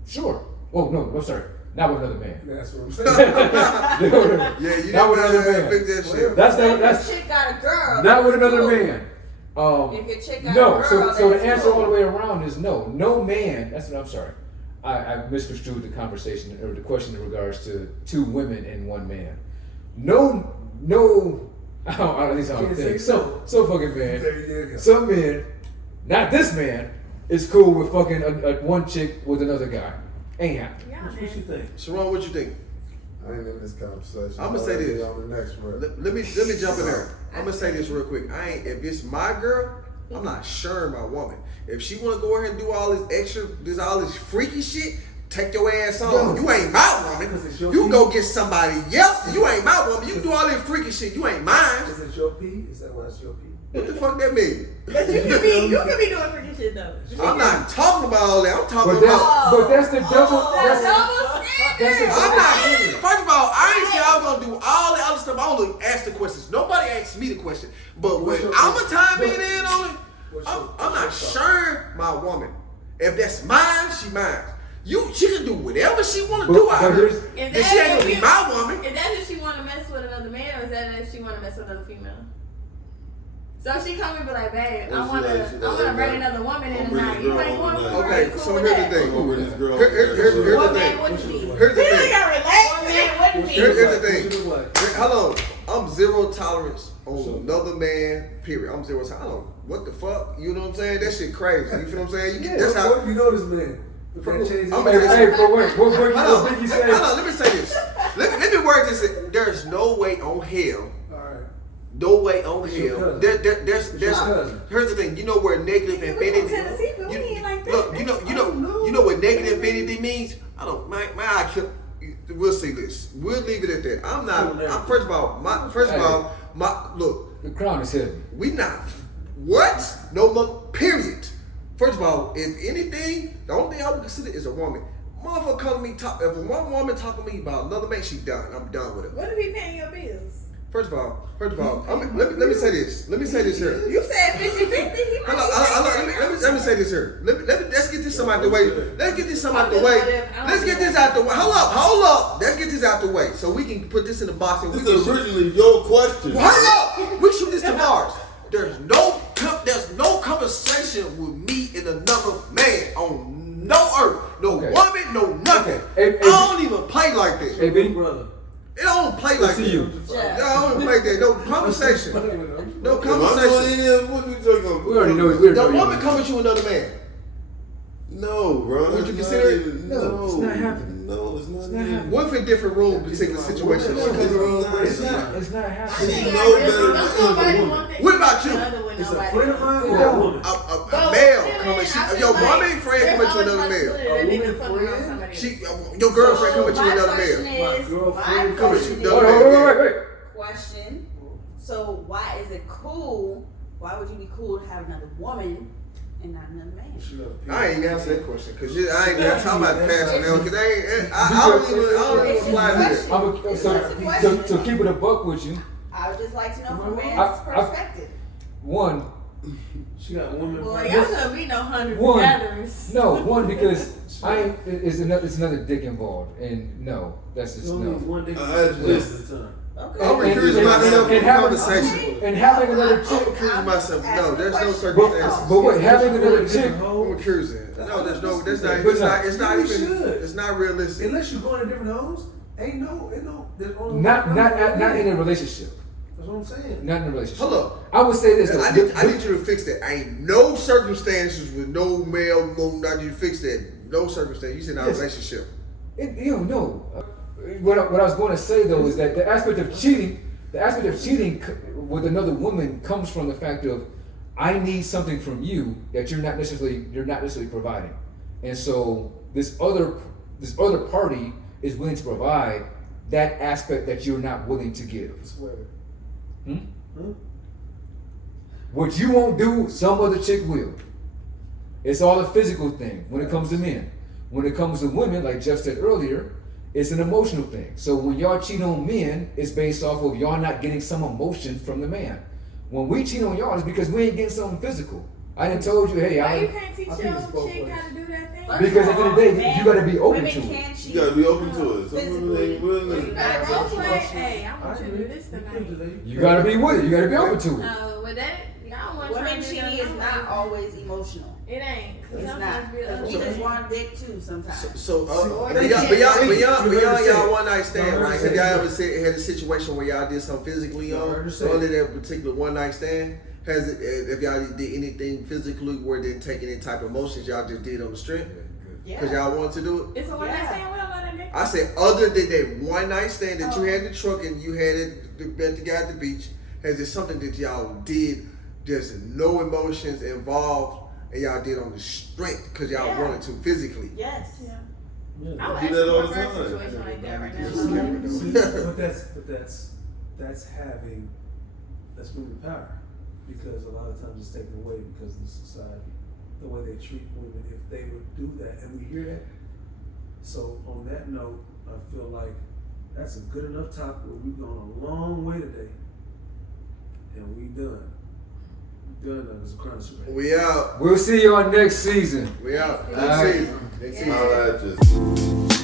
Sure. Oh no, I'm sorry. Not with another man. That's what I'm saying. Yeah, you Not with know another man. fix that shit. That's If that's your chick got a girl, not with another cool. man. If your chick got No, a girl, so the that's answer cool. all the way around is no. No man. That's what I'm sorry. I misconstrued the conversation or the question in regards to two women and one man. No. At least I don't think. So fucking man. There you go. Some men, not this man, is cool with fucking a one chick with another guy. Ain't happening. Yeah, What you think? Sharon, what you think? I ain't in this conversation. I'ma say this. On the next one. Let me jump in there. I'm gonna say this real quick. If it's my girl, I'm not sharing my woman. If she wanna go ahead and do all this freaky shit, take your ass on. You ain't my woman. You go get somebody else. You ain't my woman. You do all this freaky shit. You ain't mine. Is it your pee? Is that why it's your pee? What the fuck that mean? But you can be doing freaky shit though. I'm not talking about all that. I'm talking But about. that's the double. That's That's double that's standard. I'm not. First of all, I ain't say I was gonna do all the other stuff. I only ask the questions. Nobody asked me the question. But when I'm a time being in on it, I'm not sharing my woman. If that's mine, she mine. She can do whatever she want to do out of her. And she ain't gonna be my woman. Is that if she want to mess with another man, or is that if she want to mess with another female? So she come and be like, babe, I want to bring another woman in tonight. You ain't going for Okay, it. so here's the thing. Here's Here's What the man thing. wouldn't be? Here's the He thing. got relaxed. What man wouldn't be? Here's the thing. What you do what? Hold on. I'm zero tolerance on another man, period. I'm zero tolerance. What the fuck? You know what I'm saying? That shit crazy. You feel what I'm saying? That's how. What if you know this man? If that changes I'm his- Hey, but wait, what Hold on. Biggie say? Hold on. Let me say this. Let me word this. There's no way on hell. All right. No way on It's your hell. cousin. There's It's your cousin. here's the thing. You know where negative We from infinity. Tennessee, but we ain't like that. Look, you know what negative infinity means. I don't. My IQ. We'll see this. We'll leave it at that. I'm not. First of all, look. The crown is heavy. We not. What? No look. Period. First of all, if anything, the only thing I would consider is a woman. Motherfucker calling me talk. If one woman talking to me about another man, she done. I'm done with it. What if he paying your bills? First of all, let me say this. Let me say this here. You said 50-50. He might Let me say this here. Let's get this some out the way. Let's get this some out the way. Let's get this out the way. Hold up. Let's get this out the way so we can put this in the box and we This is can. originally your question. Hold up. We shoot this to Mars. There's no conversation with me and another man on no earth, no woman, no nothing. Hey, I don't even play like that. Hey, B. brother. It don't play like see that. you. I don't play that. No conversation. No What conversation. are we talking about? We already know. The woman come with you another man. No, bro. Would you consider it? No, it's not happening. No, it's not not happening. What if in different room, particular situation? No, She comes around. It's not happening. She know better than What about you? It's a friend of mine or a woman? A male coming. Your woman friend coming to another male. Your girlfriend coming to another male. girlfriend coming to Hold another on, male. wait. Question. So why is it cool? Why would you be cool to have another woman and not another man? I ain't answer that question because I ain't got talking about the past on them because I don't even apply to that. So keep it a buck with you. I would just like to know from a man's I- perspective. One, She got woman. Boy, y'all gonna be no hundred One. gatherers. one because it's another dick involved, and no, that's just Only no. one day just- at a time. Okay. I'm recusing myself from conversation. And having another I'm chick, recusing myself. No, there's no but circumstances. what having another chick, I'm recusing. No, there's no. That's not. It's not You even. should. It's not realistic. Unless you're going to different homes, ain't no. There's only not one. in a relationship, That's what I'm saying. not in a relationship. Hold up. I would say this. Though, I need you to fix that. Ain't no circumstances with no male. I need you to fix that. No circumstance. You said not relationship. No. What I was going to say though is that the aspect of cheating with another woman comes from the fact of I need something from you that you're not necessarily providing, and so this other party is willing to provide that aspect that you're not willing to give. What you won't do, some other chick will. It's all a physical thing when it comes to men. When it comes to women, like Jeff said earlier, it's an emotional thing. So when y'all cheat on men, it's based off of y'all not getting some emotion from the man. When we cheat on y'all, it's because we ain't getting something physical I done told you, hey, Why you I can't teach I think your it's both chick ways. how to do that thing? First Because of at the end of all, the day, you gotta be open women to it. can't cheat. You gotta be open to it. Some Physically. women ain't willing. You Gotta gotta role be play. emotional. Hey, I want you to do this tonight. You gotta be with it. You gotta be open to it. With that, y'all want Women to cheating is not always emotional. It ain't. It's not. Sometimes be Because we ugly. just want dick too sometimes. So, They beyond You heard her y'all say one night it. stand, You heard right? her Have y'all say ever had a situation where y'all did something physically You on heard her say it. under that particular one night stand? Has it? If y'all did anything physically where it didn't take any type of emotions, y'all just did on the strength because y'all wanted to do it? It's a one night stand. We don't let that I said, other than that one night stand that you had in the truck and you had it met the guy at the beach, has it something that y'all did? There's no emotions involved, and y'all did on the strength because y'all wanted to physically. Yes. Yeah. Yeah. I would do actually that all the prefer a time. situation like that right now. See, that's having that's women power, because a lot of times it's taken away because of the society, the way they treat women. If they would do that, and we hear that. So on that note, I feel like that's a good enough topic. We've gone a long way today, and we done. We done. That was a crunch. We out. We'll see you on next season. We out. All Next right. season. Next season. Holla at you.